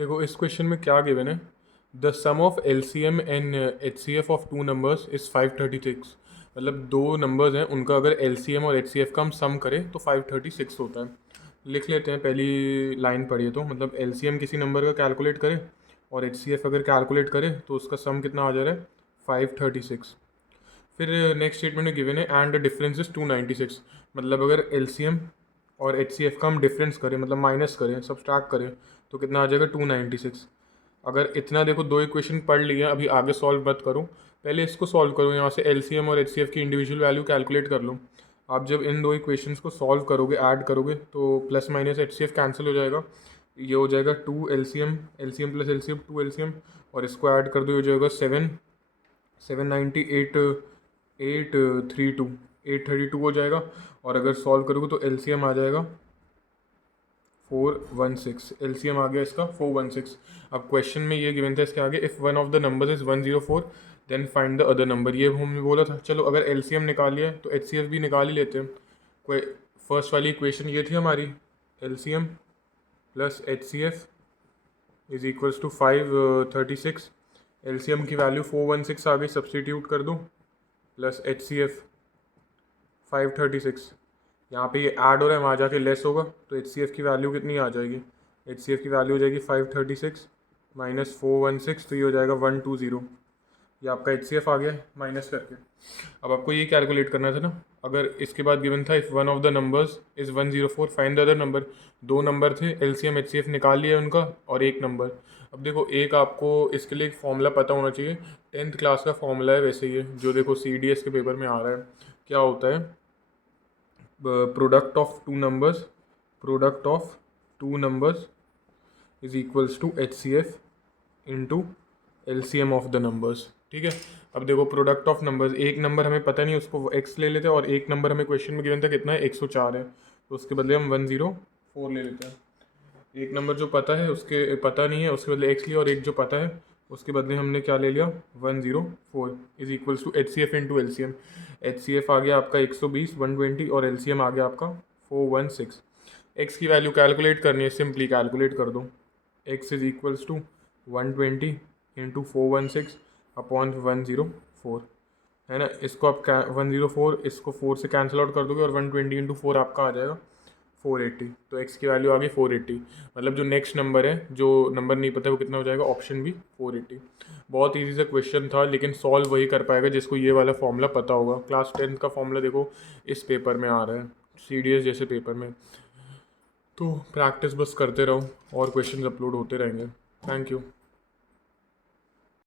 देखो इस क्वेश्चन में क्या गिवन है, the sum of LCM and HCF of two numbers is 536। मतलब दो नंबर्स हैं, उनका अगर LCM और HCF का हम सम करें तो 536 होता है। लिख लेते हैं, पहली लाइन पढ़िए तो मतलब LCM किसी नंबर का कैलकुलेट करें और HCF अगर कैलकुलेट करें तो उसका सम कितना आ जा रहा है 536। फिर नेक्स्ट स्टेटमेंट में गिवन है एंड द डिफरेंस इज 296। मतलब अगर LCM और HCF का हम डिफरेंस करें, मतलब माइनस करें, सब्सट्रैक्ट करें, तो कितना आ जाएगा 296। अगर इतना देखो, दो इक्वेशन पढ़ लिए, अभी आगे सॉल्व मत करो, पहले इसको सॉल्व करो। यहाँ से LCM और HCF की इंडिविजुअल वैल्यू कैलकुलेट कर लो। आप जब इन दो इक्वेशंस को सॉल्व करोगे, ऐड करोगे, तो प्लस माइनस HCF कैंसिल हो जाएगा। ये हो जाएगा 2 LCM, LCM plus LCM 2 LCM, और इसको ऐड कर दो, ये हो जाएगा 832 हो जाएगा। और अगर सॉल्व करोगे तो LCM आ जाएगा 416। LCM आ गया इसका 416। अब क्वेश्चन में ये गिवन था इसके आगे, if one of the numbers is 104 then find the other number. ये हमने बोला था। चलो अगर LCM निकाल लिया तो HCF भी निकाल ही लेते हैं। कोई फर्स्ट वाली इक्वेशन ये थी हमारी, LCM plus HCF is equals to 536। LCM की वैल्यू 416 आ गई, सब्सटीट्यूट कर दो, प्लस HCF 536। यहाँ पे ये ऐड हो रहा है, वहाँ जाके लेस होगा, तो HCF की वैल्यू कितनी आ जाएगी, HCF की वैल्यू हो जाएगी 536 माइनस 416, तो ये हो जाएगा 120। ये आपका HCF आ गया माइनस करके। अब आपको ये कैलकुलेट करना था ना, अगर इसके बाद गिवन था if one of the numbers is 104 find the other number. दो नंबर थे, LCM HCF निकाल लिया उनका, और एक नंबर। अब देखो, एक आपको इसके लिए एक फॉर्मूला पता होना चाहिए, 10th क्लास का फॉर्मूला है वैसे ये, जो देखो CDS के पेपर में आ रहा है। क्या होता है, product of two numbers is equals to HCF into LCM of the numbers. ठीक है। अब देखो, प्रोडक्ट ऑफ नंबर्स, एक नंबर हमें पता नहीं, उसको x ले लेते हैं, और एक नंबर हमें क्वेश्चन में गिवन था कितना है, 104 है, तो उसके बदले हम 104 ले लेते हैं। एक नंबर जो पता है उसके पता नहीं है, उसके बदले x लिया, और एक जो पता है उसके बदले हमने क्या ले लिया, 104 is equals to HCF into LCM। HCF आ गया आपका 120 120, और LCM आ गया आपका 416। x की वैल्यू कैलकुलेट करनी है, सिंपली कैलकुलेट कर दो, x is equals to 120 into 416 upon 104, है ना। इसको आप 104 इसको 4 से कैंसिल आउट कर दोगे, और 120 इंटू 4 आपका आ जाएगा 480। तो x की वैल्यू आ गई 480। मतलब जो नेक्स्ट नंबर है, जो नंबर नहीं पता है, वो कितना हो जाएगा, ऑप्शन बी 480। बहुत ईजी सा क्वेश्चन था, लेकिन सॉल्व वही कर पाएगा जिसको ये वाला फॉर्मूला पता होगा। क्लास 10th का फॉर्मूला देखो इस पेपर में आ रहा है, CDS जैसे पेपर में। तो प्रैक्टिस बस करते रहो, और क्वेश्चन अपलोड होते रहेंगे। Thank you.